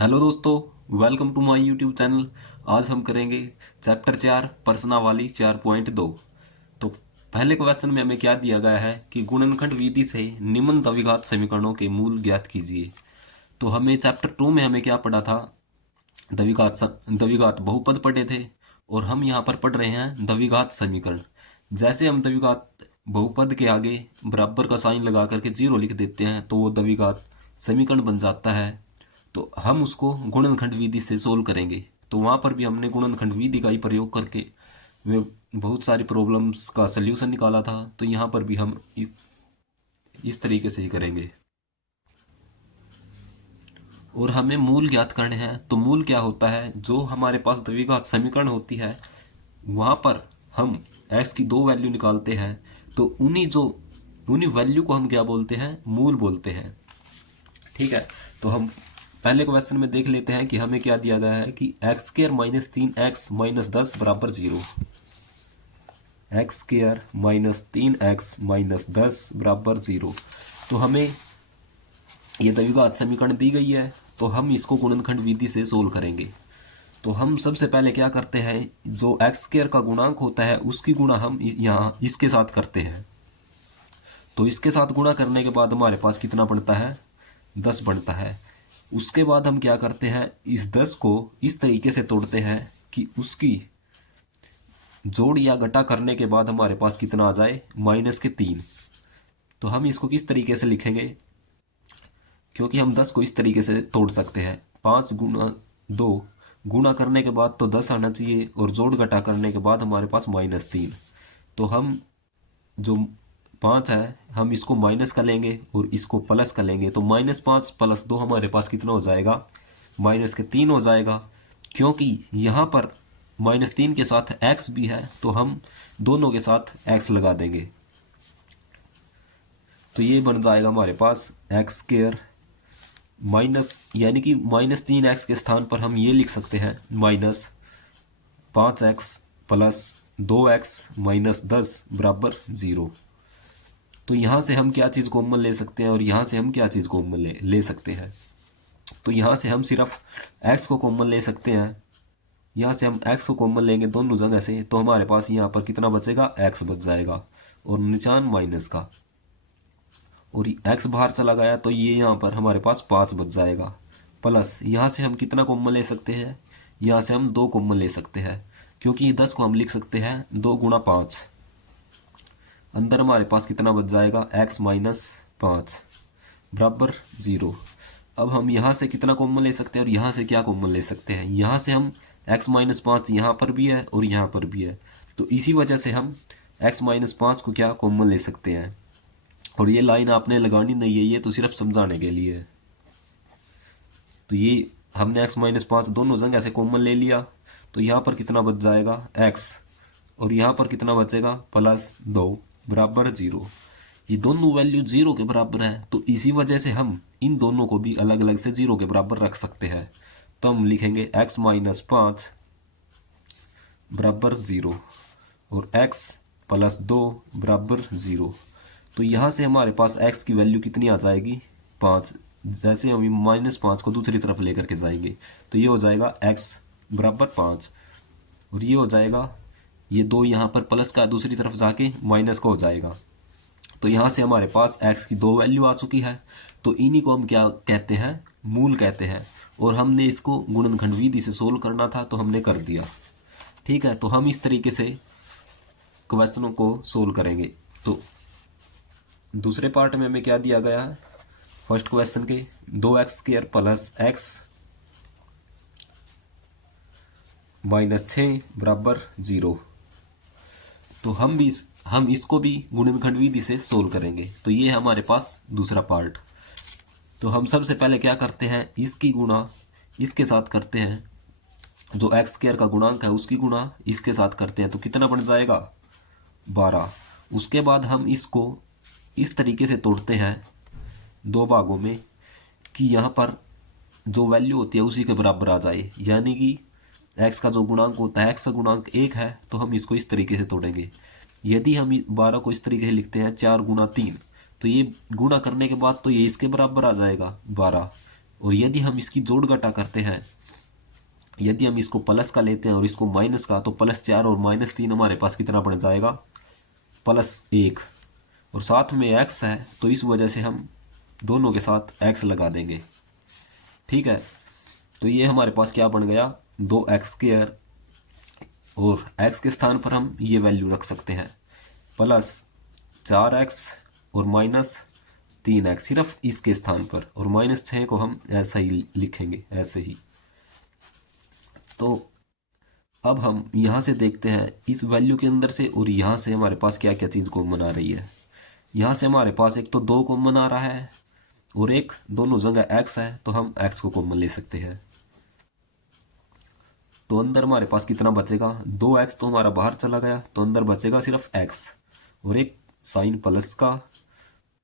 Hello दोस्तों, welcome to my YouTube channel. आज हम करेंगे चैप्टर 4 प्रश्नावली 4.2। तो पहले क्वेश्चन में हमें क्या दिया गया है कि गुणनखंड विधि से निम्न द्विघात समीकरणों के मूल ज्ञात कीजिए। तो हमें चैप्टर 2 में हमें क्या पढ़ा था? द्विघात बहुपद पढ़े थे और हम यहाँ पर पढ़ रहे हैं द्विघात समीकरण। जैसे हम द्विघात बहुपद के आगे बराबर का साइन लगा करके जीरो लिख देते हैं तो वो द्विघात समीकरण बन जाता है। तो हम उसको गुणनखंड विधि से सोल्व करेंगे। तो वहाँ पर भी हमने गुणनखंड विधि का ही प्रयोग करके वे बहुत सारी प्रॉब्लम्स का सल्यूशन निकाला था। तो यहाँ पर भी हम इस तरीके से ही करेंगे और हमें मूल ज्ञात करने हैं। तो मूल क्या होता है? जो हमारे पास द्विघात समीकरण होती है वहाँ पर हम x की दो वैल्यू निकालते हैं। तो उन्हीं वैल्यू को हम क्या बोलते हैं? मूल बोलते हैं। ठीक है, तो हम पहले क्वेश्चन में देख लेते हैं कि हमें क्या दिया गया है कि एक्स स्क्र माइनस 3x-10 बराबर 0। एक्स स्क्र माइनस 3x-10 बराबर 0। तो हमें ये द्विघात समीकरण दी गई है तो हम इसको गुणनखंड विधि से सोल्व करेंगे। तो हम सबसे पहले क्या करते हैं, जो एक्स स्क्र का गुणांक होता है उसकी गुणा हम यहाँ इसके साथ करते हैं। तो इसके साथ गुणा करने के बाद हमारे पास कितना बनता है? 10 बनता है। उसके बाद हम क्या करते हैं, इस 10 को इस तरीके से तोड़ते हैं कि उसकी जोड़ या घटा करने के बाद हमारे पास कितना आ जाए? -3। तो हम इसको किस तरीके से लिखेंगे? क्योंकि हम 10 को इस तरीके से तोड़ सकते हैं, 5 गुना 2 गुणा करने के बाद तो 10 आना चाहिए और जोड़ घटा करने के बाद हमारे पास -3। तो हम जो 5 है हम इसको माइनस का लेंगे और इसको प्लस का लेंगे। तो -5 + 2 हमारे पास कितना हो जाएगा? -3 हो जाएगा। क्योंकि यहाँ पर -3 के साथ x भी है तो हम दोनों के साथ x लगा देंगे। तो ये बन जाएगा हमारे पास एक्स स्क्र माइनस, यानी कि -3x के स्थान पर हम ये लिख सकते हैं -5x + 2x - 10 बराबर 0। तो यहाँ से हम क्या चीज़ कॉमन ले सकते हैं और यहाँ से हम क्या चीज़ कॉमन ले सकते हैं? तो यहाँ से हम सिर्फ x को कॉमन ले सकते हैं। यहाँ से हम x को कॉमन लेंगे दोनों जगह से तो हमारे पास यहाँ पर कितना बचेगा? x बच जाएगा और निशान माइनस का, और x बाहर चला गया तो ये यहाँ पर हमारे पास 5 बच जाएगा। प्लस यहाँ से हम कितना कॉमन ले सकते हैं? यहाँ से हम 2 कॉमन ले सकते हैं क्योंकि 10 को हम लिख सकते हैं 2 × 5। अंदर हमारे पास कितना बच जाएगा? x - 5 बराबर 0। अब हम यहाँ से कितना कॉमन ले सकते हैं और यहाँ से क्या कॉमन ले सकते हैं? यहाँ से हम x - 5 यहाँ पर भी है और यहाँ पर भी है, तो इसी वजह से हम x - 5 को क्या कॉमन ले सकते हैं। और ये लाइन आपने लगानी नहीं है, ये तो सिर्फ समझाने के लिए है। तो ये हमने x - 5 दोनों जगह से कॉमन ले लिया तो यहाँ पर कितना बच जाएगा? x, और यहाँ पर कितना बचेगा? +2 बराबर 0। ये दोनों वैल्यू 0 के बराबर है तो इसी वजह से हम इन दोनों को भी अलग अलग से 0 के बराबर रख सकते हैं। तो हम लिखेंगे x - 5 बराबर 0 और x + 2 बराबर 0। तो यहाँ से हमारे पास x की वैल्यू कितनी आ जाएगी? 5। जैसे हम -5 को दूसरी तरफ लेकर के जाएंगे तो ये हो जाएगा x बराबर 5 और ये हो जाएगा, ये 2 यहाँ पर प्लस का दूसरी तरफ जाके माइनस का हो जाएगा। तो यहाँ से हमारे पास x की 2 वैल्यू आ चुकी है। तो इन्हीं को हम क्या कहते हैं? मूल कहते हैं। और हमने इसको गुणनखंड विधि से सोल्व करना था तो हमने कर दिया। ठीक है, तो हम इस तरीके से क्वेश्चनों को सोल्व करेंगे। तो दूसरे पार्ट में हमें क्या दिया गया है? फर्स्ट क्वेश्चन के 2x² + x - 6 बराबर 0। तो हम इसको भी गुणनखंड विधि से सोल्व करेंगे। तो ये है हमारे पास दूसरा पार्ट। तो हम सबसे पहले क्या करते हैं, इसकी गुणा इसके साथ करते हैं। जो x² का गुणांक है उसकी गुणा इसके साथ करते हैं तो कितना बन जाएगा? 12। उसके बाद हम इसको इस तरीके से तोड़ते हैं 2 भागों में कि यहाँ पर जो वैल्यू होती है उसी के बराबर आ जाए। यानी कि x का जो गुणांक होता है, x का गुणांक 1 है तो हम इसको इस तरीके से तोड़ेंगे। यदि हम 12 को इस तरीके से लिखते हैं 4 × 3 तो ये गुणा करने के बाद तो ये इसके बराबर आ जाएगा 12। और यदि हम इसकी जोड़ घटा करते हैं, यदि हम इसको प्लस का लेते हैं और इसको माइनस का, तो +4 और -3 हमारे पास कितना बन जाएगा, +1। और साथ में x है तो इस वजह से हम दोनों के साथ x लगा देंगे। ठीक है, तो ये हमारे पास क्या बन गया, 2x²। और x के स्थान पर हम ये वैल्यू रख सकते हैं, +4x और -3x सिर्फ इसके स्थान पर, और -6 को हम ऐसा ही लिखेंगे, ऐसे ही। तो अब हम यहाँ से देखते हैं इस वैल्यू के अंदर से, और यहाँ से हमारे पास क्या क्या चीज़ कॉमन आ रही है। यहाँ से हमारे पास एक तो 2 कॉमन आ रहा है, और एक दोनों जगह x है तो हम x को कॉमन ले सकते हैं। तो अंदर हमारे पास कितना बचेगा, 2x तो हमारा बाहर चला गया, तो अंदर बचेगा सिर्फ x और एक साइन प्लस का,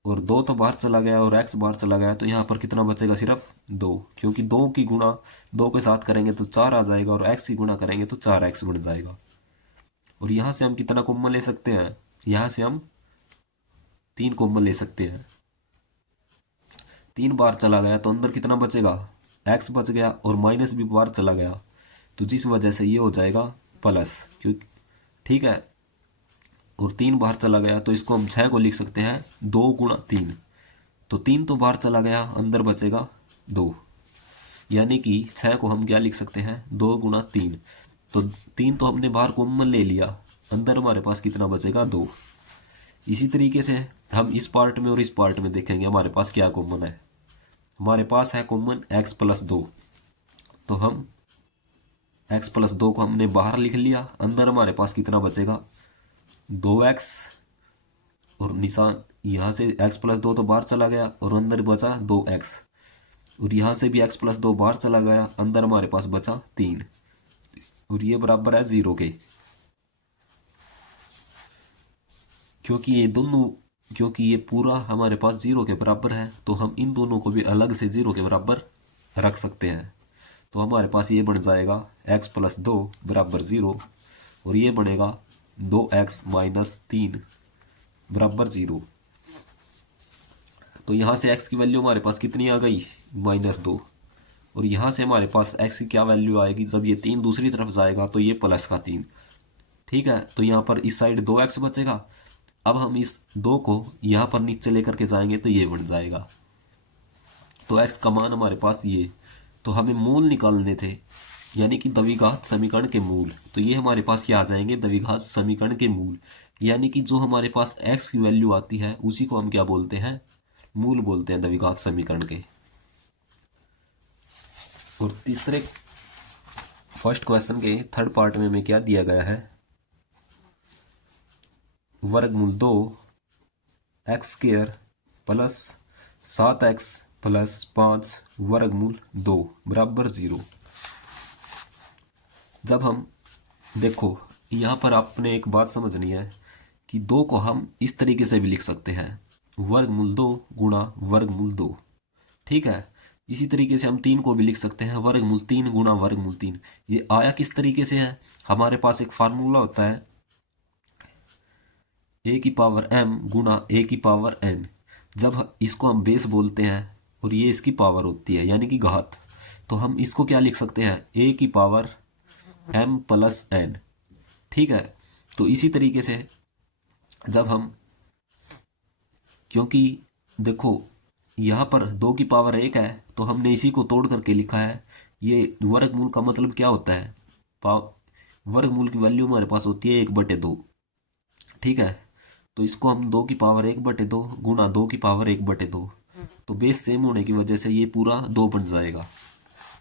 और 2 तो बाहर चला गया और x बाहर चला गया, तो यहाँ पर कितना बचेगा, सिर्फ 2, क्योंकि 2 की गुणा 2 के साथ करेंगे तो 4 आ जाएगा, और x की गुणा करेंगे तो 4x बन जाएगा। और यहाँ से हम कितना कॉमन ले सकते हैं, यहाँ से हम 3 कॉमन ले सकते हैं। 3 बाहर चला गया तो अंदर कितना बचेगा, x बच गया, और माइनस भी बाहर चला गया, तो जिस वजह से ये हो जाएगा प्लस, क्योंकि ठीक है। और 3 बाहर चला गया तो इसको हम 6 को लिख सकते हैं 2 × 3, तो 3 तो बाहर चला गया, अंदर बचेगा 2, यानी कि 6 को हम क्या लिख सकते हैं, 2 × 3। तो 3 तो हमने बाहर कॉमन ले लिया, अंदर हमारे पास कितना बचेगा, 2। इसी तरीके से हम इस पार्ट में और इस पार्ट में देखेंगे हमारे पास क्या कॉमन है। हमारे पास है कॉमन x + 2, तो हम x + 2 को हमने बाहर लिख लिया, अंदर हमारे पास कितना बचेगा, 2x, और निशान यहाँ से x + 2 तो बाहर चला गया और अंदर बचा 2x, और यहाँ से भी x + 2 बाहर चला गया, अंदर हमारे पास बचा 3, और ये बराबर है 0 के। क्योंकि ये पूरा हमारे पास 0 के बराबर है, तो हम इन दोनों को भी अलग से 0 के बराबर रख सकते हैं। तो हमारे पास ये बन जाएगा x + 2 = 0, और ये बनेगा 2x - 3 = 0। तो यहाँ से x की वैल्यू हमारे पास कितनी आ गई, -2, और यहाँ से हमारे पास x की क्या वैल्यू आएगी, जब ये 3 दूसरी तरफ जाएगा तो ये +3। ठीक है, तो यहाँ पर इस साइड 2x बचेगा। अब हम इस 2 को यहाँ पर नीचे लेकर के जाएंगे तो ये बन जाएगा, तो x का मान हमारे पास ये। तो हमें मूल निकालने थे, यानी कि द्विघात समीकरण के मूल। तो ये हमारे पास क्या आ जाएंगे, द्विघात समीकरण के मूल, यानी कि जो हमारे पास x की वैल्यू आती है उसी को हम क्या बोलते हैं, मूल बोलते हैं द्विघात समीकरण के। और तीसरे फर्स्ट क्वेश्चन के थर्ड पार्ट में हमें क्या दिया गया है, वर्गमूल 2 x² + 7x + 5 वर्गमूल 2 = 0। जब हम देखो यहाँ पर आपने एक बात समझनी है कि 2 को हम इस तरीके से भी लिख सकते हैं, वर्गमूल 2 × वर्गमूल 2। ठीक है, इसी तरीके से हम 3 को भी लिख सकते हैं, वर्गमूल 3 × वर्गमूल 3। ये आया किस तरीके से है, हमारे पास एक फार्मूला होता है a⁻m × a⁻n। जब इसको हम बेस बोलते हैं और ये इसकी पावर होती है, यानी कि घात, तो हम इसको क्या लिख सकते हैं, a⁻m + n। ठीक है, तो इसी तरीके से जब हम, क्योंकि देखो यहाँ पर 2 की पावर 1 है तो हमने इसी को तोड़ करके लिखा है। ये वर्गमूल का मतलब क्या होता है, वर्गमूल की वैल्यू हमारे पास होती है 1/2। ठीक है, तो इसको हम 2 की पावर 1/2 गुणा 2 की पावर 1/2, तो बेस सेम होने की वजह से ये पूरा 2 बन जाएगा।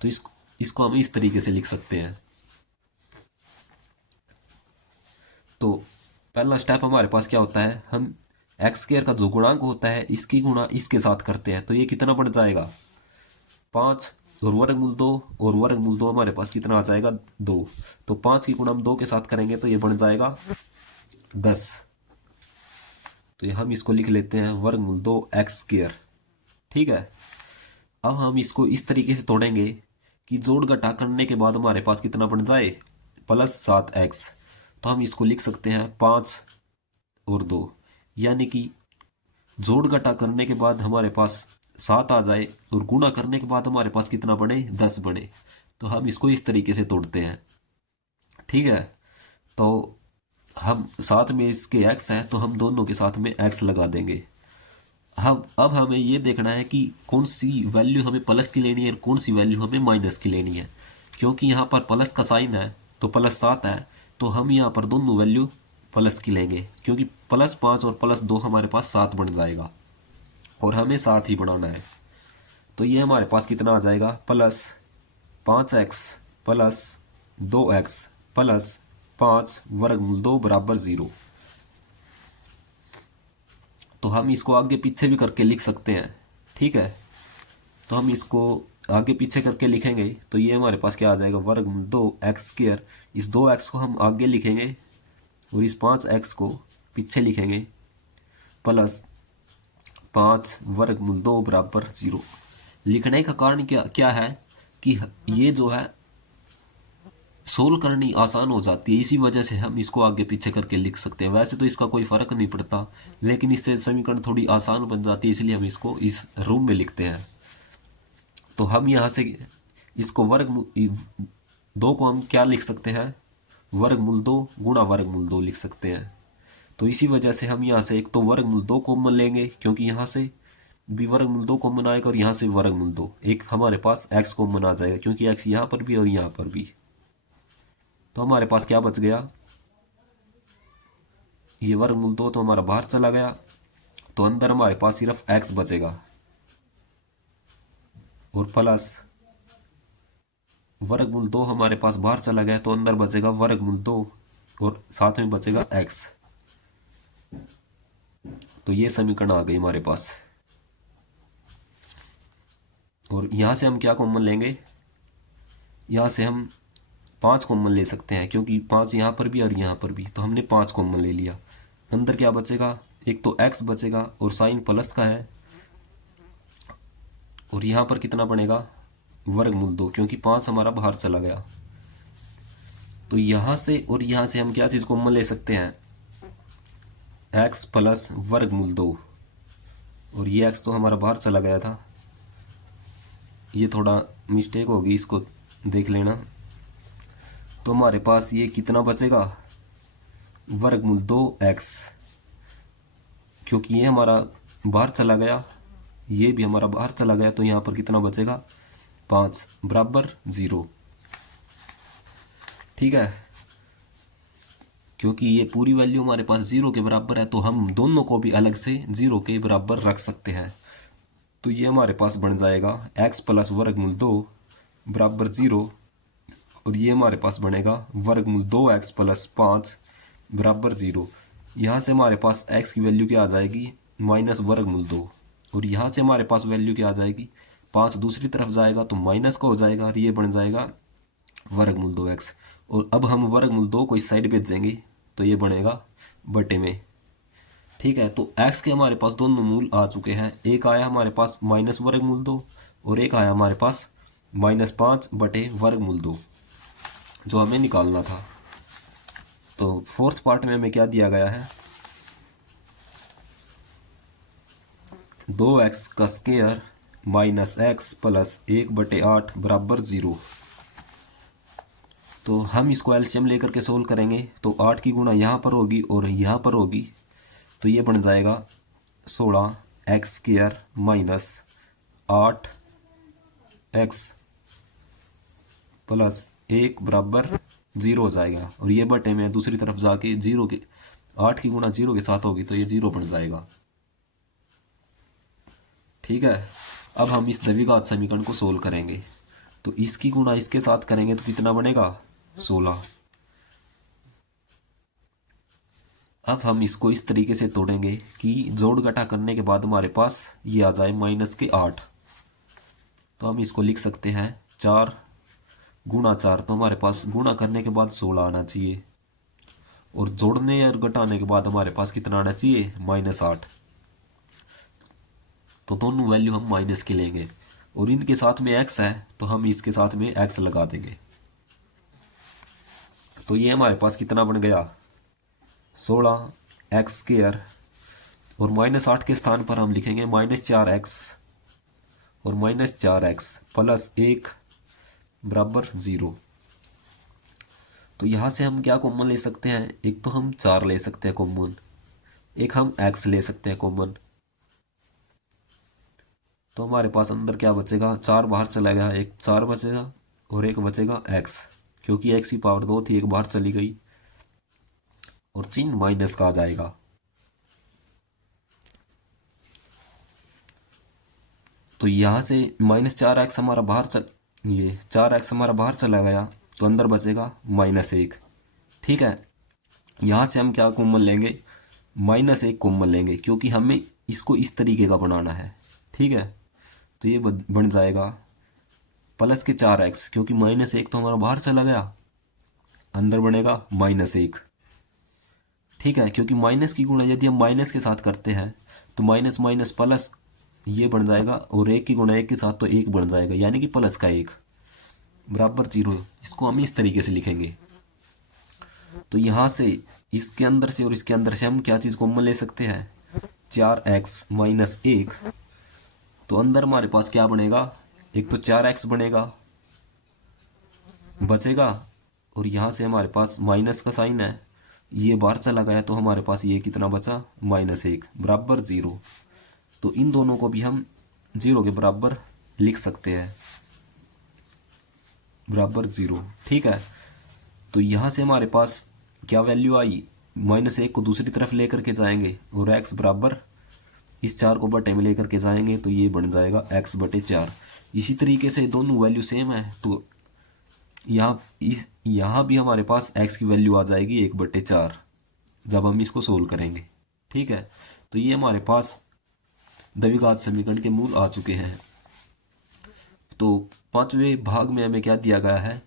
तो इसको हम इस तरीके से लिख सकते हैं। तो पहला स्टेप हमारे पास क्या होता है, हम x² का जो गुणांक होता है इसकी गुणा इसके साथ करते हैं, तो ये कितना बढ़ जाएगा, 5, और वर्गमूल 2, और वर्गमूल 2 हमारे पास कितना आ जाएगा, 2। तो 5 की गुणा हम 2 के साथ करेंगे तो ये बन जाएगा 10। तो ये हम इसको लिख लेते हैं वर्गमूल 2 x²। ठीक है, अब हम इसको इस तरीके से तोड़ेंगे कि जोड़ घटा करने के बाद हमारे पास कितना बन जाए, +7x। तो हम इसको लिख सकते हैं 5 और 2, यानी कि जोड़ घटा करने के बाद हमारे पास 7 आ जाए और गुणा करने के बाद हमारे पास कितना बने, 10 बने। तो हम इसको इस तरीके से तोड़ते हैं। ठीक है, तो हम साथ में इसके x है तो हम दोनों के साथ में x लगा देंगे। हम अब हमें ये देखना है कि कौन सी वैल्यू हमें प्लस की लेनी है और कौन सी वैल्यू हमें माइनस की लेनी है। क्योंकि यहाँ पर प्लस का साइन है तो +7 है, तो हम यहाँ पर दोनों वैल्यू प्लस की लेंगे, क्योंकि +5 और +2 हमारे पास 7 बन जाएगा और हमें 7 ही बनाना है। तो ये हमारे पास कितना आ जाएगा, +5x + 2x + 5 वर्गमूल 2 बराबर 0। तो हम इसको आगे पीछे भी करके लिख सकते हैं। ठीक है, तो हम इसको आगे पीछे करके लिखेंगे तो ये हमारे पास क्या आ जाएगा, वर्गमूल 2x²। इस 2x को हम आगे लिखेंगे और इस 5x को पीछे लिखेंगे, +5 वर्गमूल 2 बराबर 0। लिखने का कारण क्या क्या है कि ये जो है सोल्व करनी आसान हो जाती है, इसी वजह से हम इसको आगे पीछे करके लिख सकते हैं। वैसे तो इसका कोई फर्क नहीं पड़ता, लेकिन इससे समीकरण थोड़ी आसान बन जाती है, इसलिए हम इसको इस रूम में लिखते हैं। तो हम यहाँ से इसको दो को हम क्या लिख सकते हैं, वर्गमूल 2 गुणा वर्गमूल 2 लिख सकते हैं। तो इसी वजह से हम यहाँ से एक तो वर्गमूल 2 कॉमन लेंगे, क्योंकि यहाँ से भी वर्गमूल 2 कॉमन आएगा और यहाँ से वर्गमूल 2, एक हमारे पास x कॉमन आ जाएगा, क्योंकि x यहाँ पर भी और यहाँ पर भी। तो हमारे पास क्या बच गया, ये वर्गमूल 2 तो हमारा बाहर चला गया, तो अंदर हमारे पास सिर्फ x बचेगा और प्लस वर्गमूल 2 हमारे पास बाहर चला गया, तो अंदर बचेगा वर्गमूल 2 और साथ में बचेगा x। तो ये समीकरण आ गई हमारे पास। और यहाँ से हम क्या कॉमन लेंगे, यहाँ से हम 5 कॉमन ले सकते हैं, क्योंकि 5 यहाँ पर भी और यहाँ पर भी, तो हमने 5 कॉमन ले लिया। अंदर क्या बचेगा, एक तो x बचेगा और साइन प्लस का है, और यहाँ पर कितना बनेगा, वर्गमूल 2, क्योंकि 5 हमारा बाहर चला गया। तो यहाँ से और यहाँ से हम क्या चीज़ कॉमन ले सकते हैं, x + वर्गमूल 2, और ये x तो हमारा बाहर चला गया था, ये थोड़ा मिस्टेक होगी, इसको देख लेना। तो हमारे पास ये कितना बचेगा, वर्गमूल 2x, क्योंकि ये हमारा बाहर चला गया, ये भी हमारा बाहर चला गया, तो यहाँ पर कितना बचेगा, 5 बराबर 0। ठीक है, क्योंकि ये पूरी वैल्यू हमारे पास 0 के बराबर है, तो हम दोनों को भी अलग से 0 के बराबर रख सकते हैं। तो ये हमारे पास बन जाएगा x + वर्गमूल 2 बराबर 0, और ये हमारे पास बनेगा वर्गमूल 2x + 5 बराबर 0। यहाँ से हमारे पास x की वैल्यू क्या आ जाएगी, माइनस वर्गमूल 2, और यहाँ से हमारे पास वैल्यू क्या आ जाएगी, 5 दूसरी तरफ जाएगा तो माइनस का हो जाएगा, और ये बन जाएगा वर्गमूल 2x। और अब हम वर्गमूल 2 को इस साइड भेजेंगे तो ये बनेगा बटे में। ठीक है, तो x के हमारे पास दोनों मूल आ चुके हैं, एक आया हमारे पास माइनस वर्गमूल 2 और एक आया हमारे पास -5 बटे वर्गमूल 2, जो हमें निकालना था। तो फोर्थ पार्ट में हमें क्या दिया गया है, 2x का स्क्वायर -x + 1/8 बराबर 0। तो हम इसको एलसीएम लेकर के सोल्व करेंगे, तो 8 की गुणा यहाँ पर होगी और यहाँ पर होगी, तो ये बन जाएगा 16x² -8x + 1 बराबर 0 हो जाएगा, और ये बटे में दूसरी तरफ जाके 0 के 8 की गुणा 0 के साथ होगी, तो ये 0 बन जाएगा। ठीक है, अब हम इस द्विघात समीकरण को सोल्व करेंगे, तो इसकी गुणा इसके साथ करेंगे तो कितना बनेगा, 16। अब हम इसको इस तरीके से तोड़ेंगे कि जोड़ घटा करने के बाद हमारे पास ये आ जाए -8। तो हम इसको लिख सकते हैं 4 गुणा 4, तो हमारे पास गुणा करने के बाद 16 आना चाहिए, और जोड़ने और घटाने के बाद हमारे पास कितना आना चाहिए, -8। तो दोनों वैल्यू हम माइनस की लेंगे, और इनके साथ में x है तो हम इसके साथ में x लगा देंगे। तो ये हमारे पास कितना बन गया, 16x², और -8 के स्थान पर हम लिखेंगे -4x और -4x प्लस 1 बराबर 0। तो यहाँ से हम क्या कॉमन ले सकते हैं, एक तो हम 4 ले सकते हैं कॉमन, एक हम x ले सकते हैं कॉमन। तो हमारे पास अंदर क्या बचेगा, 4 बाहर चला गया, एक 4 बचेगा और एक बचेगा x, क्योंकि x की पावर 2 थी, एक बाहर चली गई और चिन्ह माइनस का आ जाएगा। तो यहाँ से -4x हमारा बाहर ये 4x हमारा बाहर चला गया, तो अंदर बचेगा -1। ठीक है, यहाँ से हम क्या कॉमन लेंगे, -1 कॉमन लेंगे, क्योंकि हमें इसको इस तरीके का बनाना है। ठीक है, तो ये बन जाएगा प्लस के 4x, क्योंकि -1 तो हमारा बाहर चला गया, अंदर बनेगा -1। ठीक है, क्योंकि माइनस की गुणा यदि हम माइनस के साथ करते हैं तो माइनस माइनस प्लस ये बन जाएगा, और 1 की गुणा 1 के साथ तो 1 बन जाएगा, यानी कि प्लस का 1 बराबर 0। इसको हम इस तरीके से लिखेंगे। तो यहाँ से इसके अंदर से और इसके अंदर से हम क्या चीज़ कॉमन ले सकते हैं, 4x - 1। तो अंदर हमारे पास क्या बनेगा, एक तो 4x बनेगा बचेगा, और यहाँ से हमारे पास माइनस का साइन है, ये बाहर चला गया, तो हमारे पास ये कितना बचा, -1 बराबर 0। तो इन दोनों को भी हम 0 के बराबर लिख सकते हैं, बराबर 0। ठीक है, तो यहाँ से हमारे पास क्या वैल्यू आई, -1 को दूसरी तरफ लेकर के जाएंगे और x बराबर इस 4 को बटे में लेकर के जाएंगे, तो ये बन जाएगा x/4। इसी तरीके से दोनों वैल्यू सेम है, तो यहाँ भी हमारे पास x की वैल्यू आ जाएगी 1/4 जब हम इसको सोल्व करेंगे। ठीक है, तो ये हमारे पास द्विघात समीकरण के मूल आ चुके हैं। तो 5वें भाग में हमें क्या दिया गया है,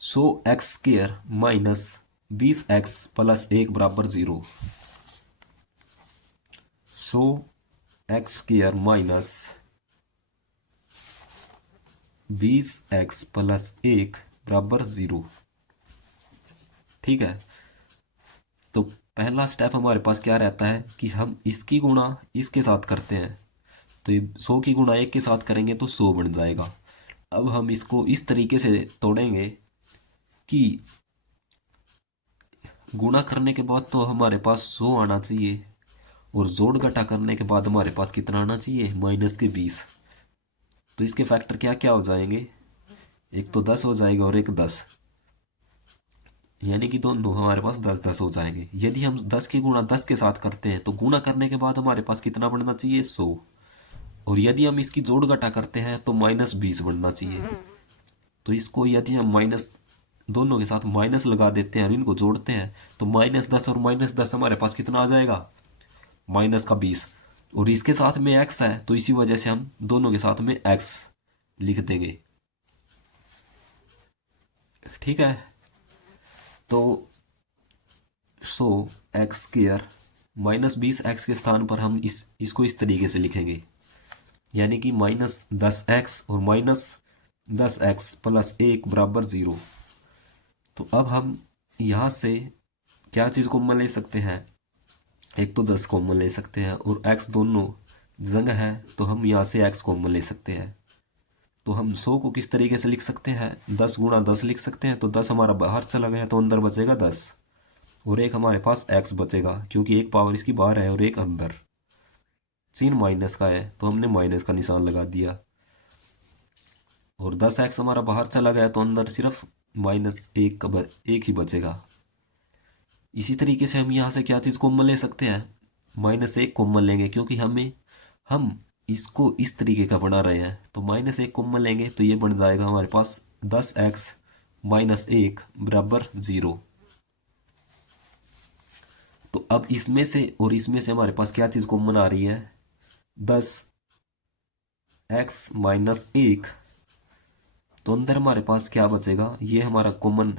100x² - 20x + 1 बराबर 0। 100x² - 20x + 1 बराबर 0। ठीक है, तो पहला स्टेप हमारे पास क्या रहता है कि हम इसकी गुणा इसके साथ करते हैं, तो ये 100 की गुणा 1 के साथ करेंगे तो 100 बन जाएगा। अब हम इसको इस तरीके से तोड़ेंगे कि गुणा करने के बाद तो हमारे पास 100 आना चाहिए, और जोड़ घटा करने के बाद हमारे पास कितना आना चाहिए, -20। तो इसके फैक्टर क्या क्या हो जाएंगे, एक तो 10 हो जाएगा और एक 10, यानी कि दोनों हमारे पास 10-10 हो जाएंगे। यदि हम 10 की गुणा 10 के साथ करते हैं तो गुणा करने के बाद हमारे पास कितना बनना चाहिए, 100। और यदि हम इसकी जोड़ घटा करते हैं तो -20 बनना चाहिए। तो इसको यदि हम माइनस दोनों के साथ माइनस लगा देते हैं और इनको जोड़ते हैं तो -10 और -10 हमारे पास कितना आ जाएगा, -20। और इसके साथ में x है, तो इसी वजह से हम दोनों के साथ में x लिख देंगे। ठीक है, तो 100x² -20x के स्थान पर हम इसको इस तरीके से लिखेंगे, यानी कि -10x और -10x + 1 बराबर 0। तो अब हम यहाँ से क्या चीज़ कॉमन ले सकते हैं, एक तो 10 कॉमन ले सकते हैं, और x दोनों जगह है तो हम यहाँ से x कॉमन ले सकते हैं। तो हम 100 को किस तरीके से लिख सकते हैं, 10 गुणा 10 लिख सकते हैं। तो 10 हमारा बाहर चला गया तो अंदर बचेगा 10, और एक हमारे पास x बचेगा, क्योंकि एक पावर इसकी बाहर है और एक अंदर। चिन्ह माइनस का है तो हमने माइनस का निशान लगा दिया, और 10x हमारा बाहर चला गया तो अंदर सिर्फ -1 ही बचेगा। इसी तरीके से हम यहाँ से क्या चीज़ कॉमन ले सकते हैं, -1 कॉमन लेंगे, क्योंकि हम इसको इस तरीके का बना रहे हैं। तो -1 कॉमन लेंगे तो ये बन जाएगा हमारे पास 10x - 1 बराबर 0। तो अब इसमें से और इसमें से हमारे पास क्या चीज़ कॉमन आ रही है, 10x - 1। तो अंदर हमारे पास क्या बचेगा, ये हमारा कॉमन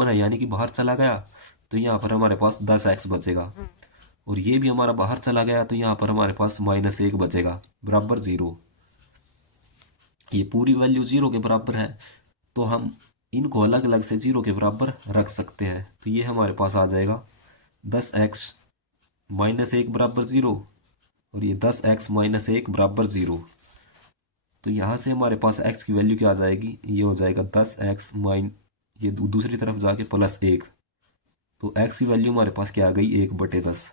है, यानी कि बाहर चला गया, तो यहाँ पर हमारे पास 10x बचेगा, और ये भी हमारा बाहर चला गया तो यहाँ पर हमारे पास -1 बचेगा बराबर 0। ये पूरी वैल्यू 0 के बराबर है, तो हम इनको अलग अलग से 0 के बराबर रख सकते हैं। तो ये हमारे पास आ जाएगा 10x - 1 बराबर 0, और ये 10x - 1 बराबर 0। तो यहाँ से हमारे पास x की वैल्यू क्या आ जाएगी, ये हो जाएगा 10x माइन, ये दूसरी तरफ जाके +1। तो x की वैल्यू हमारे पास क्या आ गई, 1/10।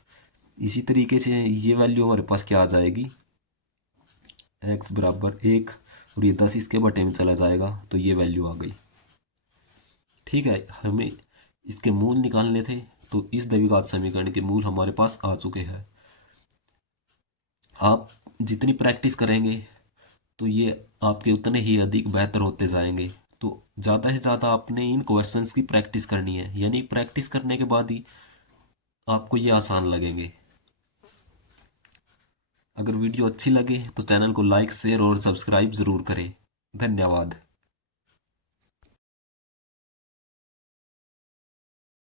इसी तरीके से ये वैल्यू हमारे पास क्या आ जाएगी, x बराबर 1, और ये 10 इसके बटे में चला जाएगा, तो ये वैल्यू आ गई। ठीक है, हमें इसके मूल निकालने थे, तो इस द्विघात समीकरण के मूल हमारे पास आ चुके हैं। आप जितनी प्रैक्टिस करेंगे तो ये आपके उतने ही अधिक बेहतर होते जाएंगे। तो ज़्यादा से ज़्यादा आपने इन क्वेश्चंस की प्रैक्टिस करनी है, यानी प्रैक्टिस करने के बाद ही आपको ये आसान लगेंगे। अगर वीडियो अच्छी लगे तो चैनल को लाइक, शेयर और सब्सक्राइब ज़रूर करें। धन्यवाद।